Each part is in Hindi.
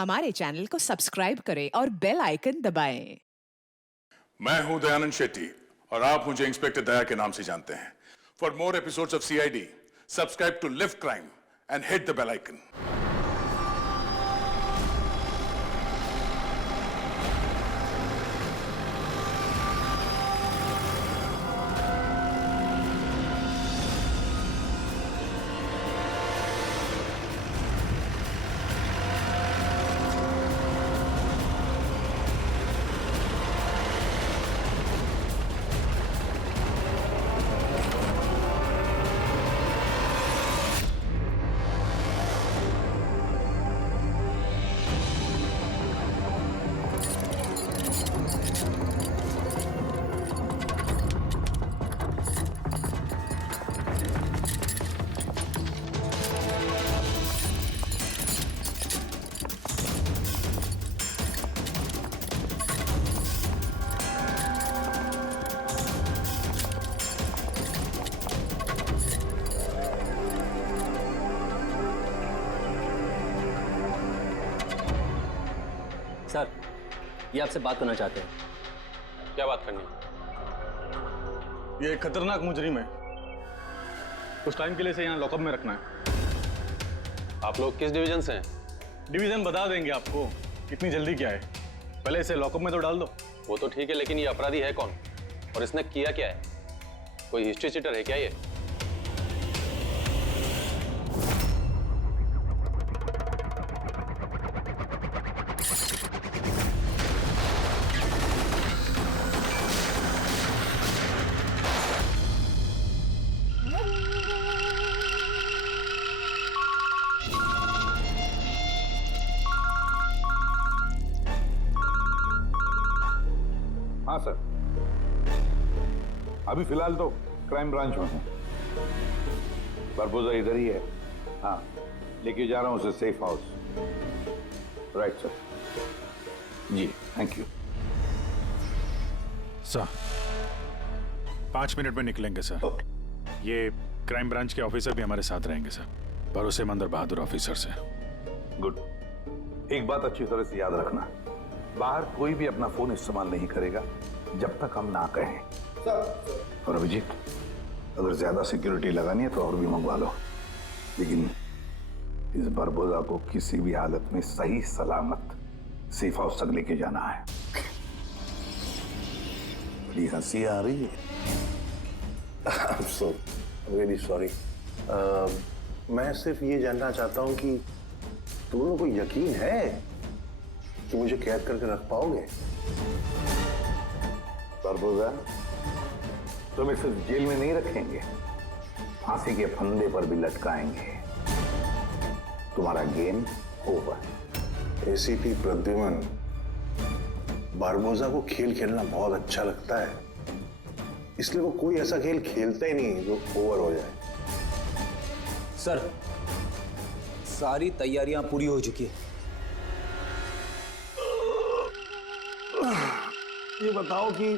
हमारे चैनल को सब्सक्राइब करें और बेल आइकन दबाएं। मैं हूं दयानंद शेट्टी और आप मुझे इंस्पेक्टर दया के नाम से जानते हैं। For more episodes of CID, subscribe to lift crime and hit the bell icon. Sir, ये आपसे बात करना चाहते हैं। क्या बात करनी? ये एक खतरनाक मुजरिम है। कुछ टाइम के लिए इसे यहाँ लॉकअप में रखना है। आप लोग किस डिवीजन से हैं? डिवीजन बता देंगे आपको, इतनी जल्दी क्या है। पहले इसे लॉकअप में तो डाल दो। वो तो ठीक है, लेकिन ये अपराधी है कौन और इसने किया क्या है? कोई हिस्ट्री चीटर है क्या ये? हाँ सर, अभी फिलहाल तो क्राइम ब्रांच में हूँ। प्रपोजर इधर ही है। हाँ, लेके जा रहा हूँ उसे सेफ हाउस। Right sir. जी, थैंक यू सर। 5 मिनट में निकलेंगे सर। ये क्राइम ब्रांच के ऑफिसर भी हमारे साथ रहेंगे सर, भरोसेमंद और बहादुर ऑफिसर से। गुड। एक बात अच्छी तरह से याद रखना, बाहर कोई भी अपना फोन इस्तेमाल नहीं करेगा जब तक हम ना कहें। और अभिजीत, अगर ज्यादा सिक्योरिटी लगानी है तो और भी मंगवा लो, लेकिन इस बरबोजा को किसी भी हालत में सही सलामत सेफ हाउस तक लेके जाना है। बड़ी हंसी आ रही है। I'm so really sorry. मैं सिर्फ ये जानना चाहता हूँ कि तुम लोगों को यकीन है कि मुझे कैद करके रख पाओगे? बरबोजा, तुम्हें सिर्फ जेल में नहीं रखेंगे, फांसी के फंदे पर भी लटकाएंगे। तुम्हारा game over. ACP Pradyuman, Barbosa को खेल खेलना बहुत अच्छा लगता है, इसलिए वो कोई ऐसा खेल खेलता ही नहीं जो ओवर हो जाए। सर, सारी तैयारियां पूरी हो चुकी है। ये बताओ कि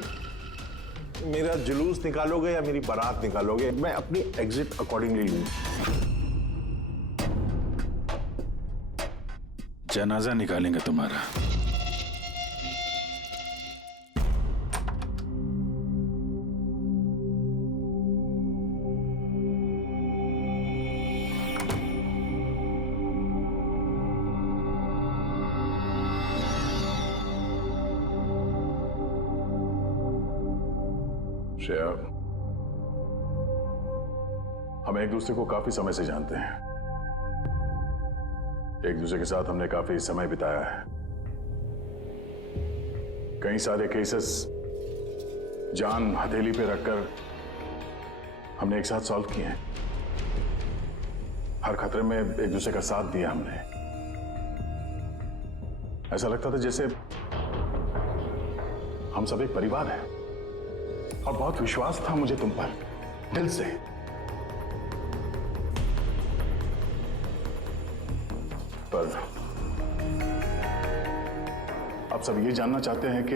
मेरा जुलूस निकालोगे या मेरी बारात निकालोगे? मैं अपनी एग्जिट अकॉर्डिंगली लूं। जनाजा निकालेंगे तुम्हारा। श्रेया, हम एक दूसरे को काफी समय से जानते हैं। एक दूसरे के साथ हमने काफी समय बिताया है। कई सारे केसेस जान हथेली पे रखकर हमने एक साथ सॉल्व किए हैं। हर खतरे में एक दूसरे का साथ दिया हमने। ऐसा लगता था जैसे हम सब एक परिवार हैं, और बहुत विश्वास था मुझे तुम पर, दिल से। पर अब सब ये जानना चाहते हैं कि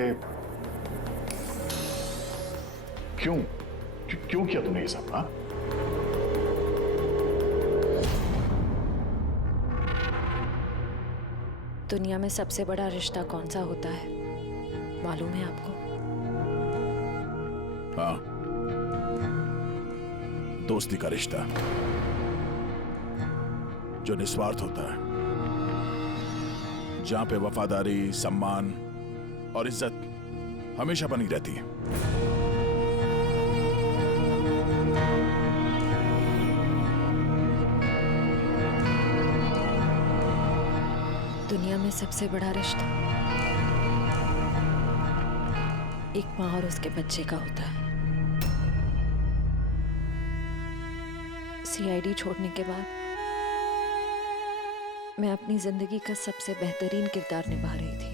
क्यों किया तूने ये सब? हाँ, दुनिया में सबसे बड़ा रिश्ता कौन सा होता है मालूम है आपको? हाँ, दोस्ती का रिश्ता जो निस्वार्थ होता है, जहां पे वफादारी, सम्मान और इज्जत हमेशा बनी रहती है। दुनिया में सबसे बड़ा रिश्ता एक माँ और उसके बच्चे का होता है। सीआईडी छोड़ने के बाद मैं अपनी जिंदगी का सबसे बेहतरीन किरदार निभा रही थी,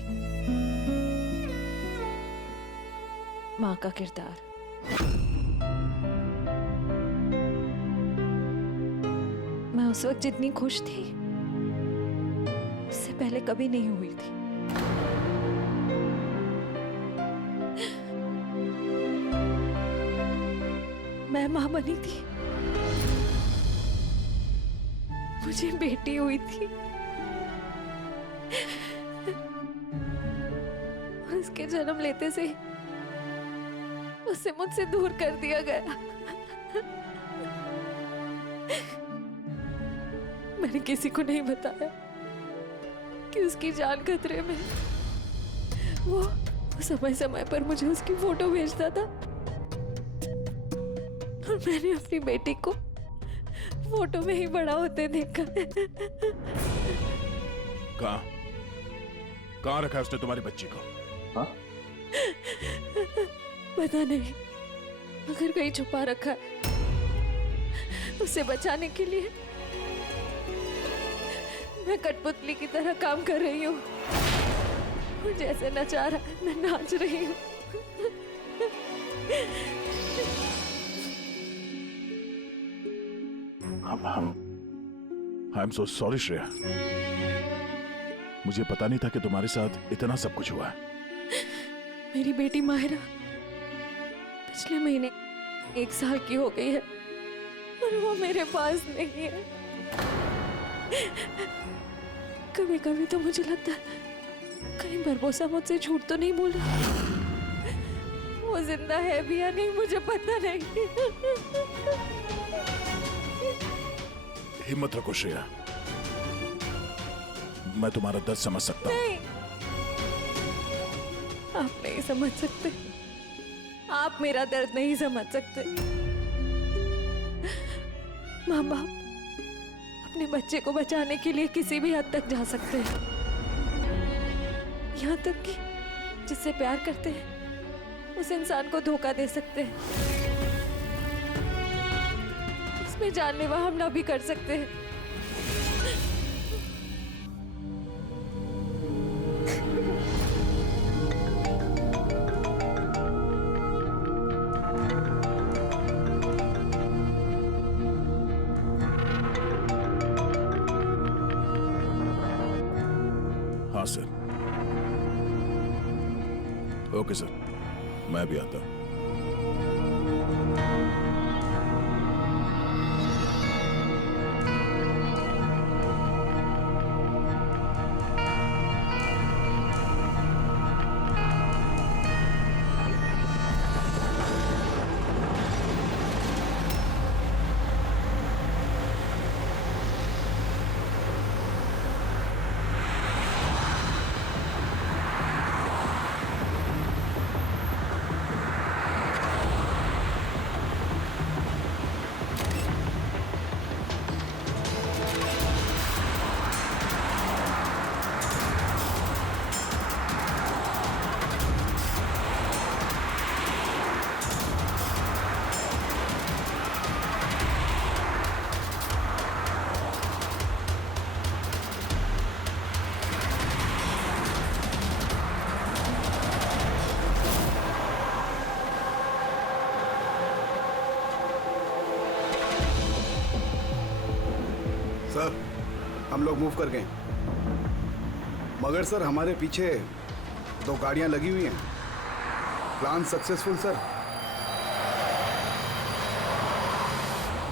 माँ का किरदार। मैं उस वक्त जितनी खुश थी उससे पहले कभी नहीं हुई थी। मैं मां बनी थी, मुझे बेटी हुई थी, उसके जन्म लेते से उसे मुझसे दूर कर दिया गया। मैंने किसी को नहीं बताया कि उसकी जान खतरे में। वो समय समय पर मुझे उसकी फोटो भेजता था और मैंने अपनी बेटी को फोटो में ही बड़ा होते देखा। कहाँ रखा है उसने तुम्हारी बच्ची को? हाँ? पता नहीं, मगर कहीं छुपा रखा है। उसे बचाने के लिए मैं कठपुतली की तरह काम कर रही हूँ। जैसे नचा रहा है मैं नाच रही हूँ। I am so sorry Shreya, मुझे पता नहीं था कि तुम्हारे साथ इतना सब कुछ हुआ है। मेरी बेटी माहिरा पिछले महीने 1 साल की हो गई है और वो मेरे पास नहीं है। कभी कभी तो मुझे लगता है कहीं बरबोसा मुझसे झूठ तो नहीं बोल रहा। वो जिंदा है भी या नहीं मुझे पता नहीं। हिम्मत रखो श्रेया, मैं तुम्हारा दर्द समझ सकता हूँ। नहीं, आप नहीं समझ सकते, आप मेरा दर्द नहीं समझ सकते। माँ बाप अपने बच्चे को बचाने के लिए किसी भी हद तक जा सकते हैं, यहाँ तक कि जिससे प्यार करते हैं उस इंसान को धोखा दे सकते हैं, उसमें जानलेवा हमला भी कर सकते हैं। हाँ सर। ओके सर, मैं भी आता हूँ। सर, हम लोग मूव कर गए, मगर सर हमारे पीछे 2 गाड़ियां लगी हुई हैं। Plan successful sir.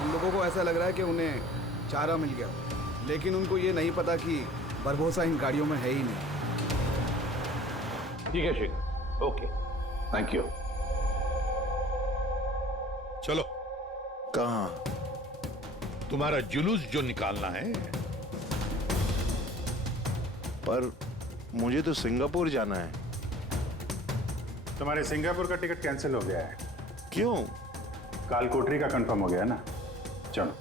हम लोगों को ऐसा लग रहा है कि उन्हें चारा मिल गया, लेकिन उनको ये नहीं पता कि बरबोसा इन गाड़ियों में है ही नहीं। ठीक है शेखर, ओके, थैंक यू। चलो, कहाँ? तुम्हारा जुलूस जो निकालना है। पर मुझे तो सिंगापुर जाना है। तुम्हारे सिंगापुर का टिकट कैंसिल हो गया है। क्यों? काल कोठरी का कंफर्म हो गया ना। चलो।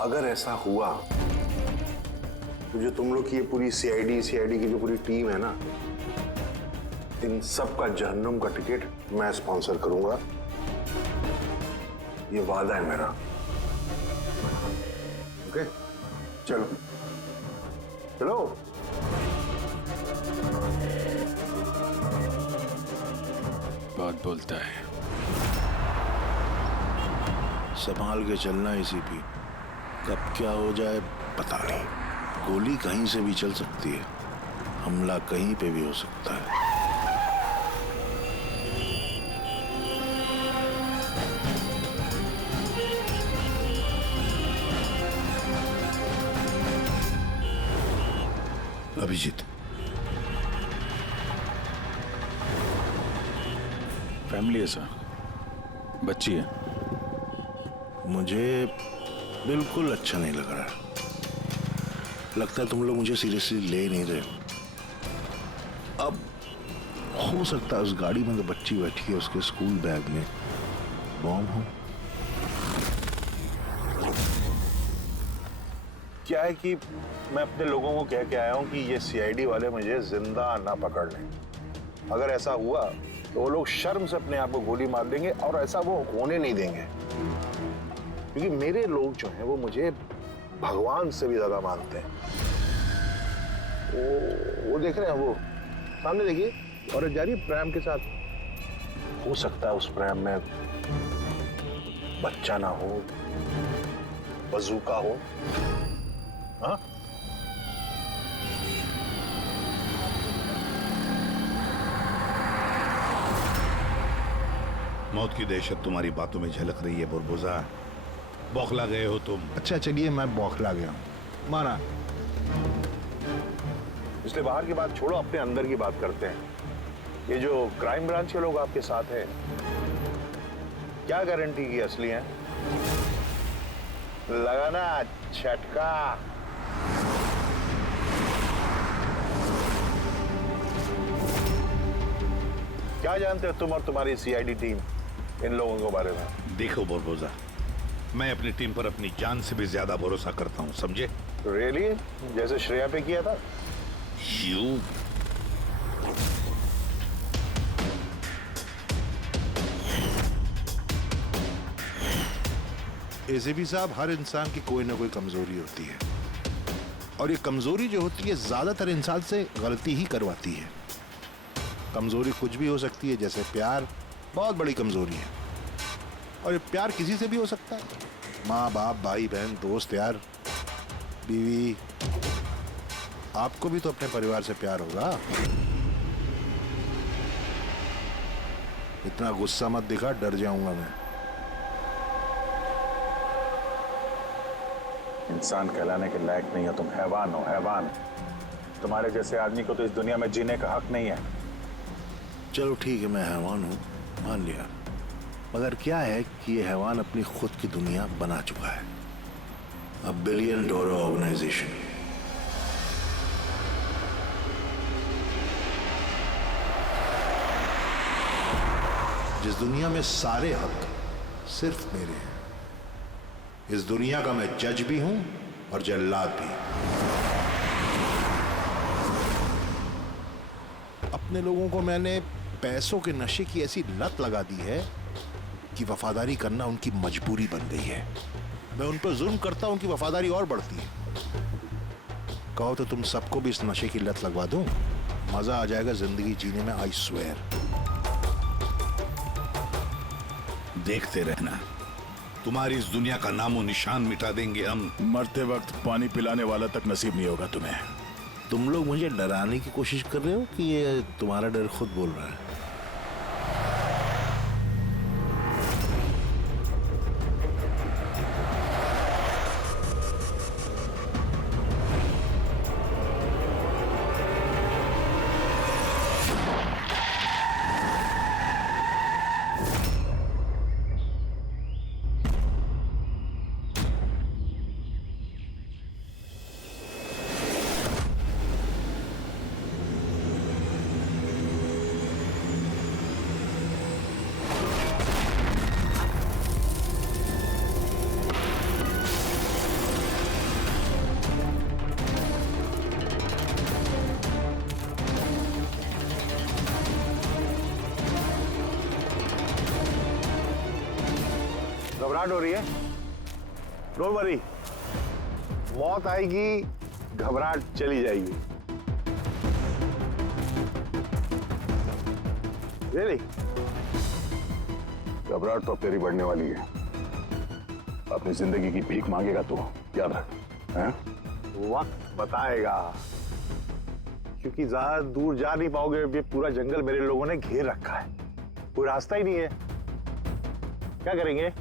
अगर ऐसा हुआ तो जो तुम लोग की ये पूरी सीआईडी की जो पूरी टीम है ना, इन सब का जहन्नुम का टिकट मैं स्पॉन्सर करूंगा। ये वादा है मेरा। ओके, चलो चलो। बहुत बोलता है। संभाल के चलना एसीपी, कब क्या हो जाए पता नहीं। गोली कहीं से भी चल सकती है, हमला कहीं पे भी हो सकता है। अभिजीत, फैमिली है सर, बच्ची है। मुझे बिल्कुल अच्छा नहीं लग रहा। लगता है तुम लोग मुझे सीरियसली ले नहीं रहे हो। अब हो सकता है उस गाड़ी में तो बच्ची बैठी है, उसके स्कूल बैग में बॉम्ब हो। क्या है कि मैं अपने लोगों को कह के आया हूं कि ये सीआईडी वाले मुझे जिंदा ना पकड़ लें। अगर ऐसा हुआ तो वो लोग शर्म से अपने आप को गोली मार देंगे, और ऐसा वो होने नहीं देंगे, क्योंकि मेरे लोग जो हैं वो मुझे भगवान से भी ज्यादा मानते हैं। वो देख रहे हैं, वो सामने देखिए, और जा रही प्रेम के साथ। हो सकता है उस प्रेम में बच्चा ना हो, बजूका हो। हाँ, मौत की दहशत तुम्हारी बातों में झलक रही है बुरबुजा। बौखला गए हो तुम। अच्छा चलिए, मैं बौखला गया हूं, माना। इसलिए बाहर की बात छोड़ो, अपने अंदर की बात करते हैं। ये जो क्राइम ब्रांच के लोग आपके साथ हैं, क्या गारंटी की असली हैं? लगाना झटका। क्या जानते हो तुम और तुम्हारी सीआईडी टीम इन लोगों के बारे में? देखो बुरबुजा, मैं अपनी टीम पर अपनी जान से भी ज्यादा भरोसा करता हूं, समझे? रियली? जैसे श्रेया पे किया था? यू एसीपी साहब, हर इंसान की कोई ना कोई कमजोरी होती है, और ये कमजोरी जो होती है ज्यादातर इंसान से गलती ही करवाती है। कमजोरी कुछ भी हो सकती है, जैसे प्यार बहुत बड़ी कमजोरी है, और ये प्यार किसी से भी हो सकता है। माँ बाप, भाई बहन, दोस्त, यार, बीवी। आपको भी तो अपने परिवार से प्यार होगा। इतना गुस्सा मत दिखा, डर जाऊंगा मैं। इंसान कहलाने के लायक नहीं हो तुम, हैवान हो, हैवान। तुम्हारे जैसे आदमी को तो इस दुनिया में जीने का हक नहीं है। चलो ठीक है, मैं हैवान हूं, मान लिया। मगर क्या है कि ये हैवान अपनी खुद की दुनिया बना चुका है, $1 बिलियन ऑर्गेनाइजेशन। जिस दुनिया में सारे हक सिर्फ मेरे हैं। इस दुनिया का मैं जज भी हूं और जल्लाद भी। अपने लोगों को मैंने पैसों के नशे की ऐसी लत लगा दी है कि वफादारी करना उनकी मजबूरी बन गई है। मैं उन पर जुल्म करता हूं कि वफादारी और बढ़ती है। कहो तो तुम सबको भी इस नशे की लत लगवा दूं, मजा आ जाएगा जिंदगी जीने में, आई स्वेयर। देखते रहना, तुम्हारी इस दुनिया का नामो निशान मिटा देंगे हम। मरते वक्त पानी पिलाने वाला तक नसीब नहीं होगा तुम्हें। तुम लोग मुझे डराने की कोशिश कर रहे हो कि ये तुम्हारा डर खुद बोल रहा है? घबराहट हो रही है? डोंट वरी, मौत आएगी, घबराहट चली जाएगी। रियली? घबराहट तो अब तेरी बढ़ने वाली है। अपनी जिंदगी की भीख मांगेगा तू, याद रख। हैं? वक्त बताएगा, क्योंकि ज्यादा दूर जा नहीं पाओगे। ये पूरा जंगल मेरे लोगों ने घेर रखा है, कोई रास्ता ही नहीं है। क्या करेंगे?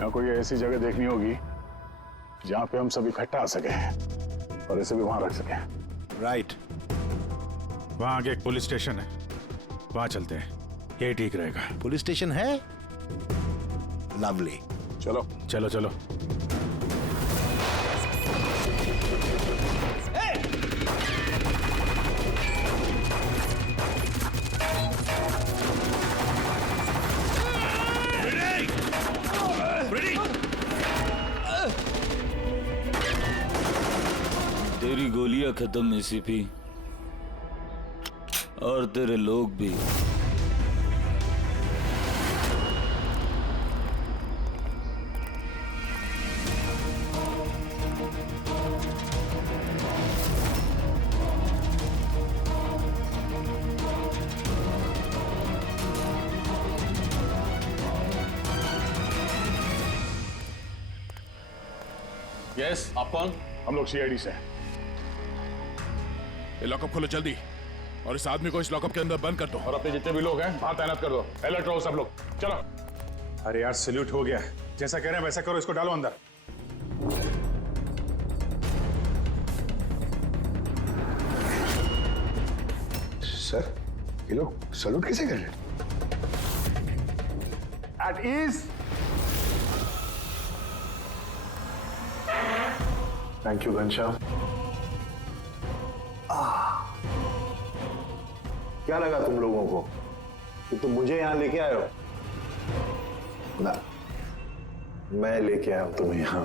यहाँ कोई ऐसी जगह देखनी होगी जहां पे हम सब इकट्ठा आ सके और इसे भी वहां रख सके। राइट। वहां आगे एक पुलिस स्टेशन है, वहां चलते हैं, ये ठीक रहेगा। पुलिस स्टेशन है? लवली। चलो चलो चलो। तेरी गोलियां खत्म एसीपी, और तेरे लोग भी। यस, आप कौन? हम लोग सीआईडी से हैं। ये लॉकअप खोलो जल्दी, और इस आदमी को इस लॉकअप के अंदर बंद कर दो। और अपने जितने भी लोग हैं वहां तैनात कर दो। अलर्ट रहो सब लोग, चलो। अरे यार सैल्यूट हो गया, जैसा कह रहे हैं वैसा करो, इसको डालो अंदर। सर, ये लोग सैल्यूट कैसे कर रहे हैं? At ease. Thank you Ghanshyam. क्या लगा तुम लोगों को कि तुम मुझे यहां लेके आए हो? ना, मैं लेके आया हूं तुम्हें यहां।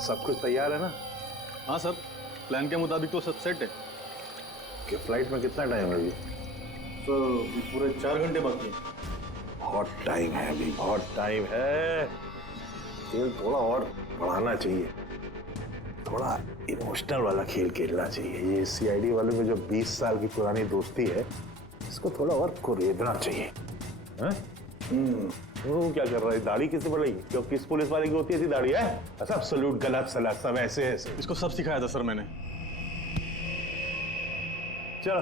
सब कुछ तैयार है ना? हाँ सर, प्लान के मुताबिक तो सब सेट है। कि फ्लाइट में कितना टाइम है अभी? तो पूरे 4 घंटे बाकी हैं। बहुत टाइम है अभी, बहुत टाइम है। खेल थोड़ा और बढ़ाना चाहिए, थोड़ा इमोशनल वाला खेल खेलना चाहिए। ये सीआईडी वालों में जो 20 साल की पुरानी दोस्ती है, इसको थोड़ा और कुरेदना चाहिए। वो क्या कर रहा है? दाढ़ी किसने बढ़ाई? क्यों किस पुलिस वाले की होती है ऐसी दाढ़ी है? सब सलूट, गलत सलाह, सब ऐसे ऐसे। इसको सब सिखाया था सर मैंने। चलो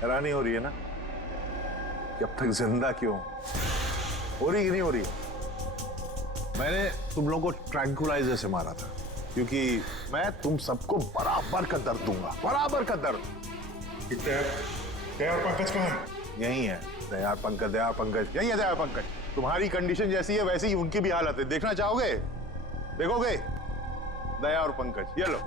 हैरानी हो रही है ना कि अब तक जिंदा क्यों? हो रही कि नहीं हो रही? मैंने तुम लोगों को ट्रैंकुलाइजर से मारा था, क्योंकि मैं तुम सबको बराबर का दर्द दूंगा, बराबर का दर्द। दयार पंकज कहाँ है? यही है दयार पंकज, दयार पंकज यही है। दयार पंकज, तुम्हारी कंडीशन जैसी है वैसी ही उनकी भी हालत है। देखना चाहोगे? देखोगे? दया और पंकज, ये लो।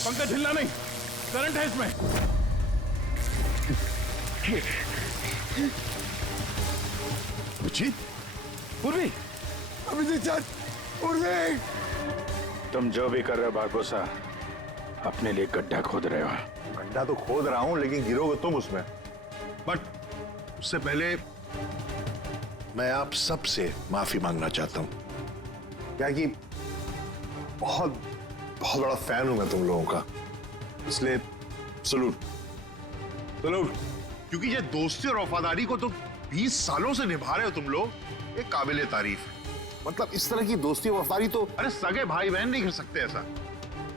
पंकज हिलना नहीं, करंट है इसमें। रुचि, पूर्वी, पूर्वी। तुम जो भी कर रहे हो बारबोसा, अपने लिए गड्ढा खोद रहे हो। गड्ढा तो खोद रहा हूं, लेकिन गिरोगे तुम उसमें। बट उससे पहले मैं आप सबसे माफी मांगना चाहता हूं। क्या कि बहुत बहुत बड़ा फैन हूं मैं तुम लोगों का, इसलिए सलूट सलूट। क्योंकि ये दोस्ती और वफादारी को तो 20 सालों से निभा रहे हो तुम लोग, ये काबिले तारीफ है। मतलब इस तरह की दोस्ती और वफादारी तो अरे सगे भाई बहन नहीं कर सकते ऐसा।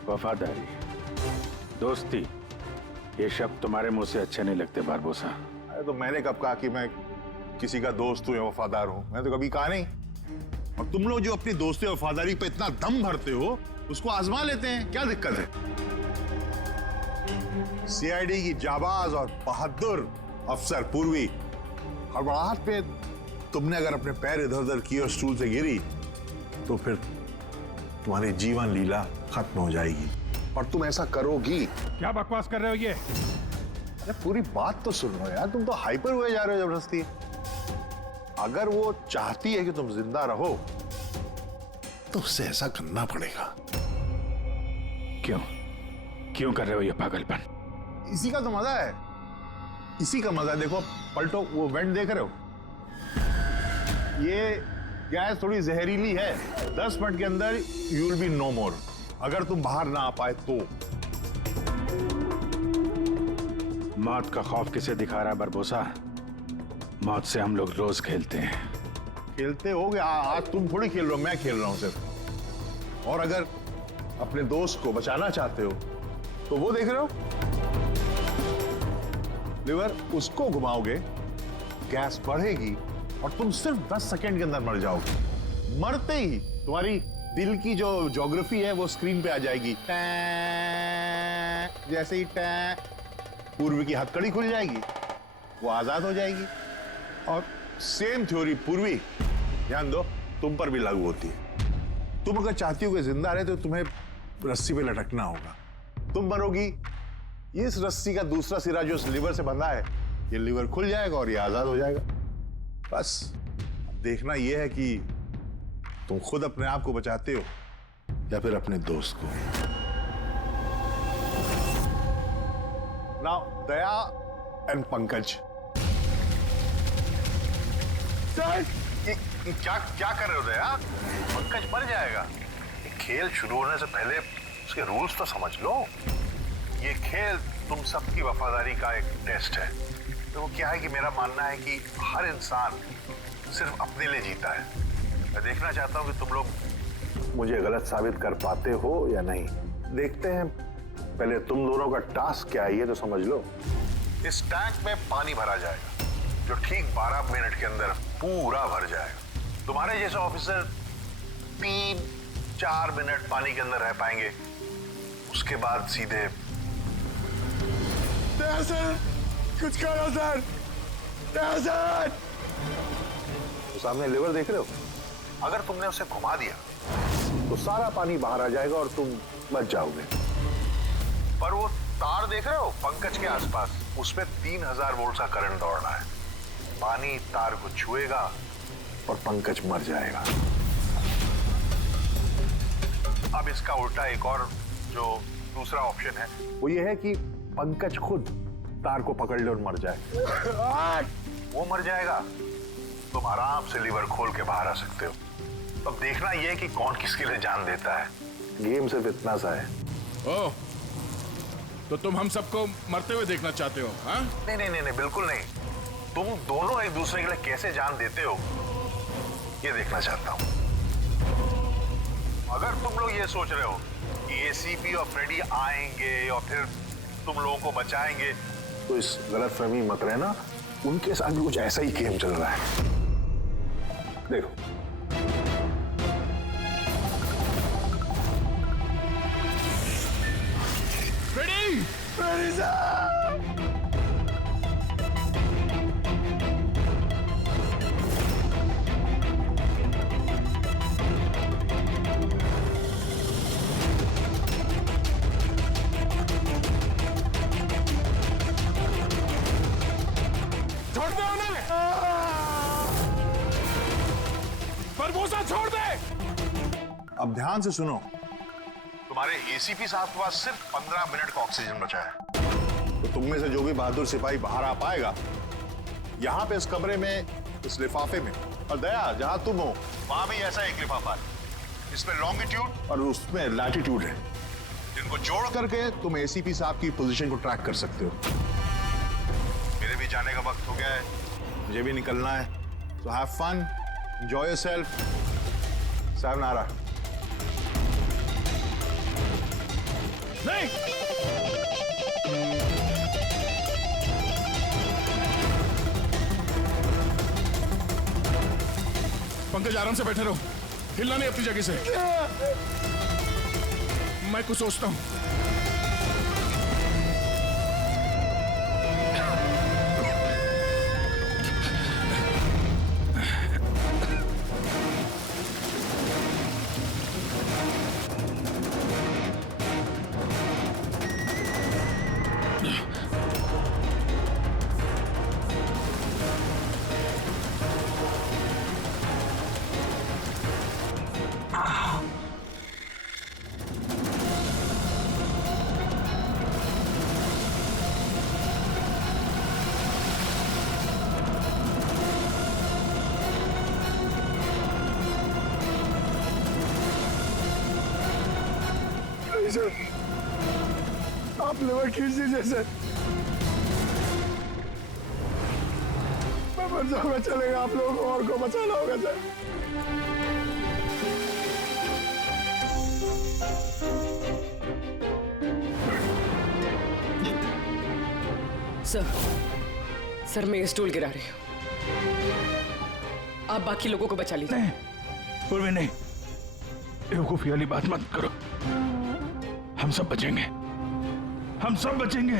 वफादारी, दोस्ती, ये शब्द तुम्हारे मुंह से अच्छे नहीं लगते बारबोसा। अरे तो मैंने कब कहा कि मैं किसी का दोस्त हूं या वफादार हूं, मैं तो कभी कहा नहीं। और तुम लोग जो अपनी दोस्ती और वफादारी पे इतना दम भरते हो, उसको आजमा लेते हैं, क्या दिक्कत है? सीआईडी की जाबाज और बहादुर अफसर पूर्वी, हड़बड़ाहट पे तुमने अगर अपने पैर इधर उधर किए और स्टूल से गिरी तो फिर तुम्हारी जीवन लीला खत्म हो जाएगी। और तुम ऐसा करोगी। क्या बकवास कर रहे हो ये? अरे पूरी बात तो सुन लो यार, तुम तो हाइपर हुए जा रहे हो जबरदस्ती। अगर वो चाहती है कि तुम जिंदा रहो तो उससे ऐसा करना पड़ेगा। क्यों कर रहे हो ये पागलपन? इसी का तो मजा है, इसी का मजा है। देखो पलटो, वो वेंट देख रहे हो? ये गैस थोड़ी जहरीली है, 10 मिनट के अंदर यू विल बी नो मोर। अगर तुम बाहर ना आ पाए तो। मौत का खौफ किसे दिखा रहा है बरबोसा? मौत से हम लोग रोज खेलते हैं। खेलते होगे, आज तुम थोड़ी खेल रहे हो, मैं खेल रहा हूं सिर्फ। और अगर अपने दोस्त को बचाना चाहते हो तो वो देख रहे हो, लिवर उसको घुमाओगे, गैस बढ़ेगी और तुम सिर्फ 10 सेकंड के अंदर मर जाओगे। मरते ही तुम्हारी दिल की जो ज्योग्राफी है वो स्क्रीन पे आ जाएगी। जैसे ही पूर्वी की हथकड़ी खुल जाएगी, वो आजाद हो जाएगी। और सेम थ्योरी पूर्वी, ध्यान दो, तुम पर भी लागू होती है। तुम अगर चाहती हो कि जिंदा रहे तो तुम्हें रस्सी पे लटकना होगा। तुम मरोगी, इस रस्सी का दूसरा सिरा जो लिवर से बंधा है, ये लिवर खुल जाएगा और ये आजाद हो जाएगा। बस देखना यह है कि तुम खुद अपने आप को बचाते हो या फिर अपने दोस्त को। Now Daya and Pankaj. ये क्या कर रहे हो दया? पंकज मर जाएगा। ये खेल शुरू होने से पहले उसके रूल्स तो समझ लो। ये खेल तुम सबकी वफादारी का एक टेस्ट है। तो वो क्या है कि मेरा मानना है कि हर इंसान सिर्फ अपने लिए जीता है। मैं देखना चाहता हूं कि तुम लोग मुझे गलत साबित कर पाते हो या नहीं। देखते हैं, पहले तुम दोनों का टास्क क्या है ये तो समझ लो। इस टैंक में पानी भरा जाएगा जो ठीक 12 मिनट के अंदर पूरा भर जाएगा। तुम्हारे जैसे ऑफिसर 3-4 मिनट पानी के अंदर रह पाएंगे, उसके बाद सीधे। सर, कुछ करो सर। सर, तो सामने लिवर देख रहे हो? अगर तुमने उसे घुमा दिया तो सारा पानी बाहर आ जाएगा और तुम बच जाओगे। पर वो तार देख रहे हो पंकज के आसपास, उसमें 3000 वोल्ट का करंट दौड़ रहा है। पानी तार को छुएगा और पंकज मर जाएगा। अब इसका उल्टा एक और जो दूसरा ऑप्शन है वो ये है कि पंकज खुद तार को पकड़ ले और मर जाए। वो मर जाएगा, तुम आराम से लीवर खोल के बाहर आ सकते हो। अब देखना यह कि कौन किसके लिए जान देता है। गेम सिर्फ इतना सा है। ओह, तो तुम हम सबको मरते हुए देखना चाहते हो? हाँ? नहीं, बिल्कुल नहीं। तुम दोनों एक दूसरे के लिए कैसे जान देते हो ये देखना चाहता हूं। अगर तुम लोग ये सोच रहे हो कि एसीपी और फ्रेडी आएंगे और फिर तुम लोगों को बचाएंगे, तो इस गलतफहमी मत रहना। उनके साथ भी कुछ ऐसा ही गेम चल रहा है। देखो, फ्रेडी साहब! छोड़ दे उन्हें! बरबोसा छोड़ दे! अब ध्यान से सुनो। तुम्हारे एसीपी साहब के पास सिर्फ 15 मिनट का ऑक्सीजन बचा है। तो तुम में से जो भी बहादुर सिपाही बाहर आ पाएगा, यहां पे इस कमरे में, इस लिफाफे में, और दया जहां तुम हो वहां भी ऐसा एक लिफाफा है। इसमें लॉन्गिट्यूड और उसमें लैटिट्यूड है, जिनको जोड़ करके तुम एसीपी साहब की पोजीशन को ट्रैक कर सकते हो। मेरे भी जाने का वक्त हो गया है, मुझे भी निकलना है। So have fun, enjoy yourself. सायनारा। नहीं! पंकज आराम से बैठे रहो, हिलना नहीं अपनी जगह से। मैं कुछ सोचता हूं। सर, आप लेवर खींच दीजिए सर। मैं मर जाऊंगा, चलेगा। आप लोगों को और को बचाना होगा सर। सर मैं ये स्टूल गिरा रही हूँ, आप बाकी लोगों को बचा लीजिए। नहीं पूर्वी, नहीं, बेवकूफी वाली बात मत करो। हम सब बचेंगे, हम सब बचेंगे।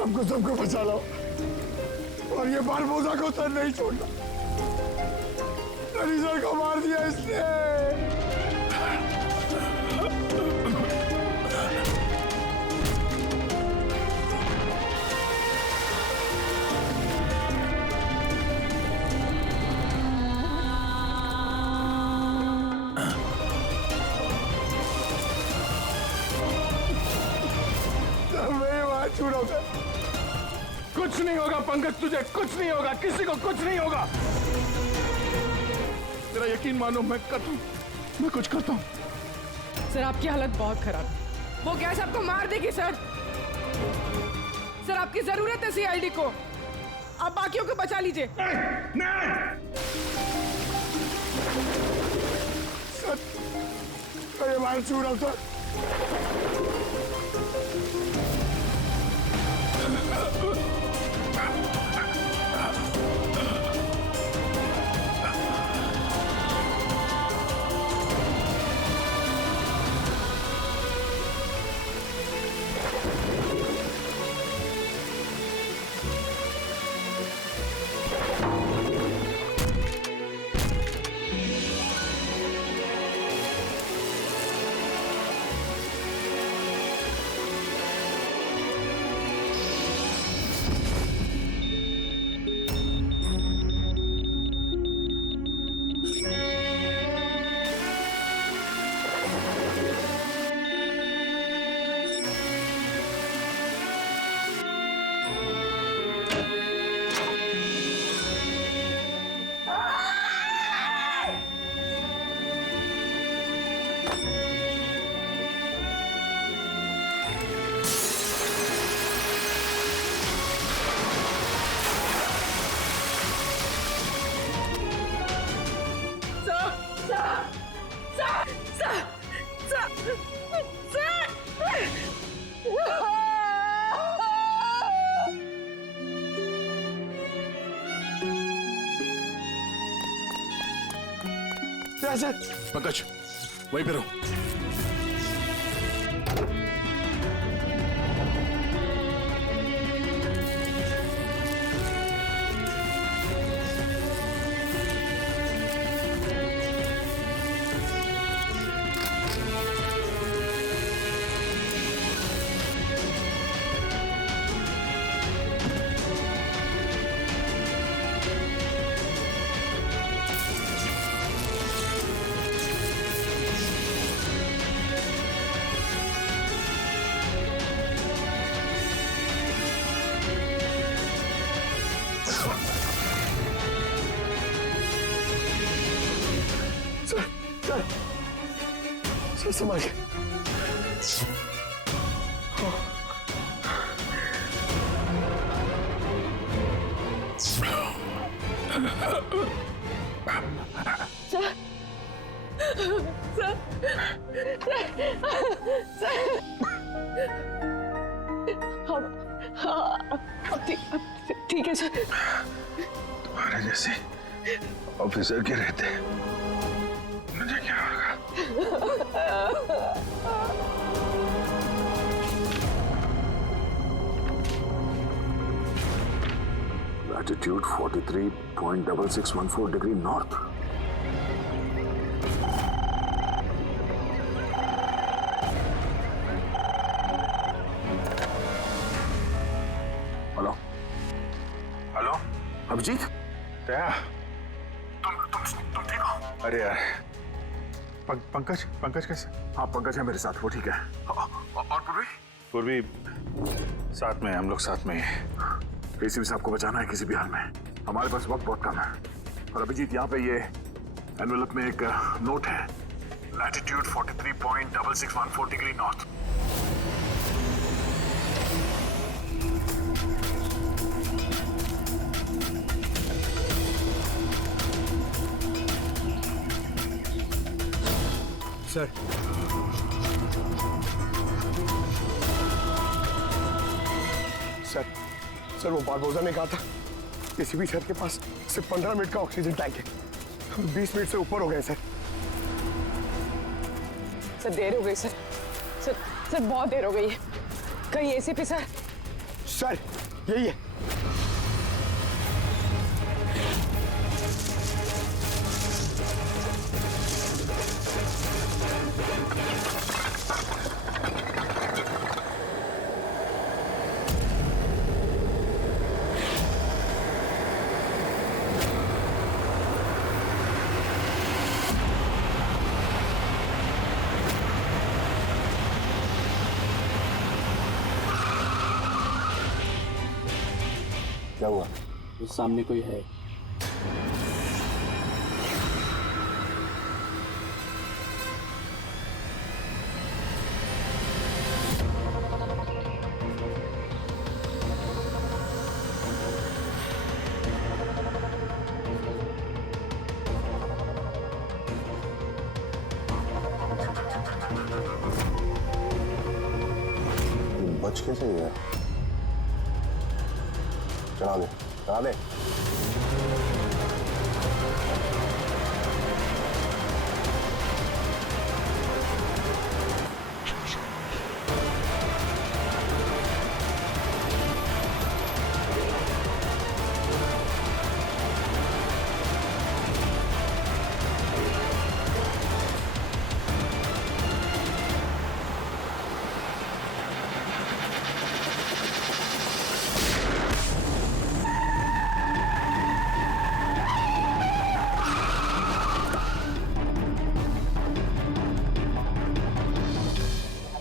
हमको सबको बचा लो और ये बारबोसा को तो नहीं छोड़ना। सर को मार दिया इसने। कुछ नहीं होगा पंकज, तुझे कुछ नहीं होगा, किसी को कुछ नहीं होगा। तेरा यकीन मानो, मैं कुछ करता हूँ। सर आपकी हालत बहुत खराब है, वो गैस आपको मार देगी सर। सर आपकी जरूरत है सीआईडी को, आप बाकियों को बचा लीजिए। सर ये बाहर छू रहा हूँ सर। पंकज वहीं पे रहो। सर संभाल के। ठीक है सर। तुम्हारे जैसे ऑफिसर के रहते मुझे क्या होगा? Latitude 43.6614 degree north. Hello hello Abhijeet क्या? तुम ठीक हो? अरे यार पंकज कैसे? हाँ पंकज है मेरे साथ, वो ठीक है। और पूर्वी साथ में, हम लोग साथ में ही हैं। एसीपी साहब को बचाना है किसी भी हाल में। हमारे पास वक्त बहुत कम है। और अभिजीत यहाँ पे ये एनवेलप में एक नोट है, latitude 43.6614 degree north. Sir sir वो बारबोजा ने कहा था एसीपी सर के पास सिर्फ 15 मिनट का ऑक्सीजन टैंक है। हम 20 मिनट से ऊपर हो गए सर। सर देर हो गई सर। सर बहुत देर हो गई है। कहीं एसीपी सर? सर यही है। क्या हुआ? उस सामने कोई है। बच कैसे गया? चढ़ा दे।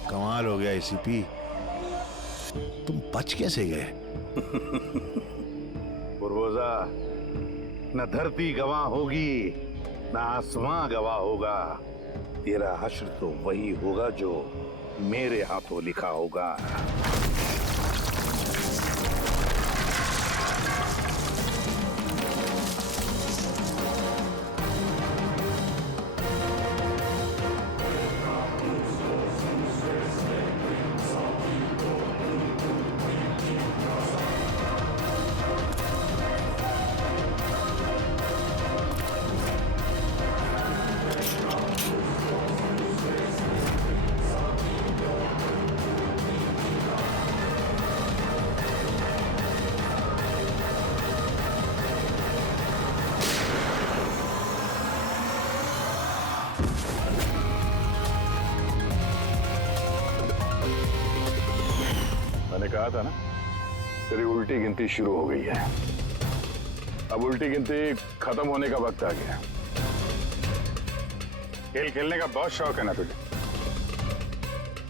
कमाल हो गया एसीपी, तुम बच कैसे गए? बुरबोजा, न धरती गवाह होगी न आसमां गवाह होगा। तेरा हश्र तो वही होगा जो मेरे हाथों लिखा होगा। मैंने कहा था ना, तेरी उल्टी गिनती शुरू हो गई है। अब उल्टी गिनती खत्म होने का वक्त आ गया। खेल खेलने का बहुत शौक है ना तुझे?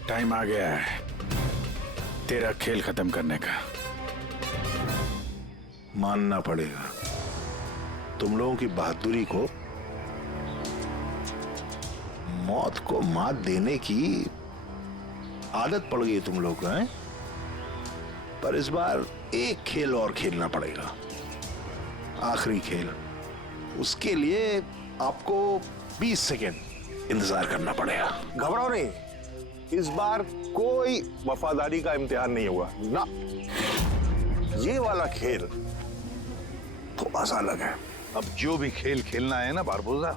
टाइम आ गया है तेरा खेल खत्म करने का। मानना पड़ेगा, तुम लोगों की बहादुरी को, मौत को मात देने की आदत पड़ गई तुम लोग को, हैं? पर इस बार एक खेल और खेलना पड़ेगा, आखिरी खेल। उसके लिए आपको 20 सेकेंड इंतजार करना पड़ेगा। घबराओ नहीं, इस बार कोई वफादारी का इम्तिहान नहीं हुआ ना। ये वाला खेल थोड़ा सा अलग है। अब जो भी खेल खेलना है ना बारबोसा,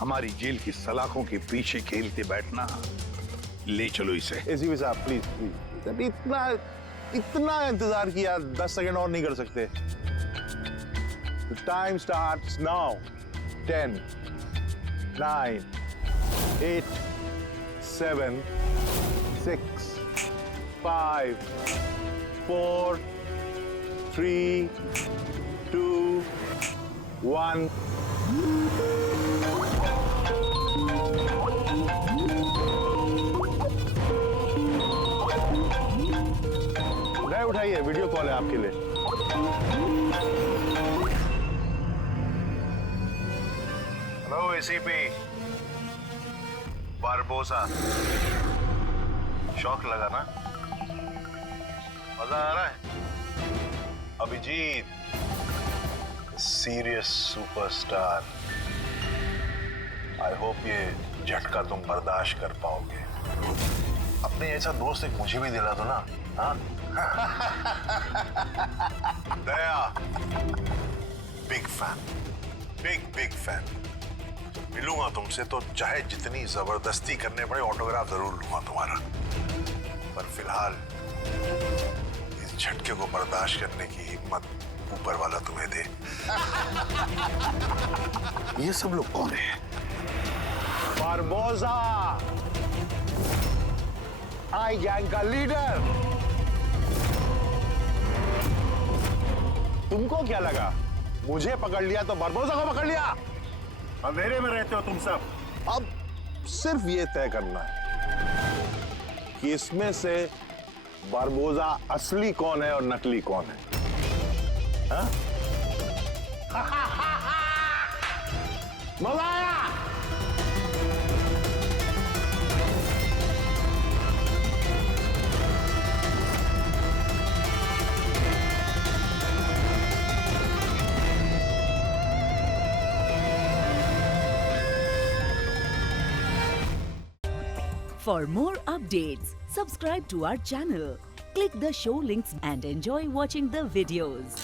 हमारी जेल की सलाखों के पीछे खेलते बैठना। ले चलो इसे। एसीपी साहब प्लीज प्लीज, इतना इंतजार किया, 10 सेकंड और नहीं कर सकते? Time starts now. 10 9 8 7 6 5 4 3 2 1। नहीं उठाइए, वीडियो कॉल है आपके लिए। हेलो एसीपी बारबोसा, शौक लगा ना? मजा आ रहा है? Abhijeet serious superstar, I hope ये झटका तुम बर्दाश्त कर पाओगे। अपने ऐसा दोस्त एक मुझे भी दिला दो ना। हाँ दया, बिग फैन, बिग फैन। मिलूंगा तुमसे तो चाहे जितनी जबरदस्ती करने पड़े ऑटोग्राफ जरूर लूंगा तुम्हारा, पर फिलहाल इस झटके को बर्दाश्त करने की हिम्मत ऊपर वाला तुम्हें दे। ये सब लोग कौन है? बारबोसा, आई गैंग का लीडर। तुमको क्या लगा मुझे पकड़ लिया तो बारबोसा को पकड़ लिया? अंधेरे में रहते हो तुम सब। अब सिर्फ ये तय करना है कि इसमें से बारबोसा असली कौन है और नकली कौन है। हाँ? मजा आया? For more updates, subscribe to our channel, click the show links and enjoy watching the videos.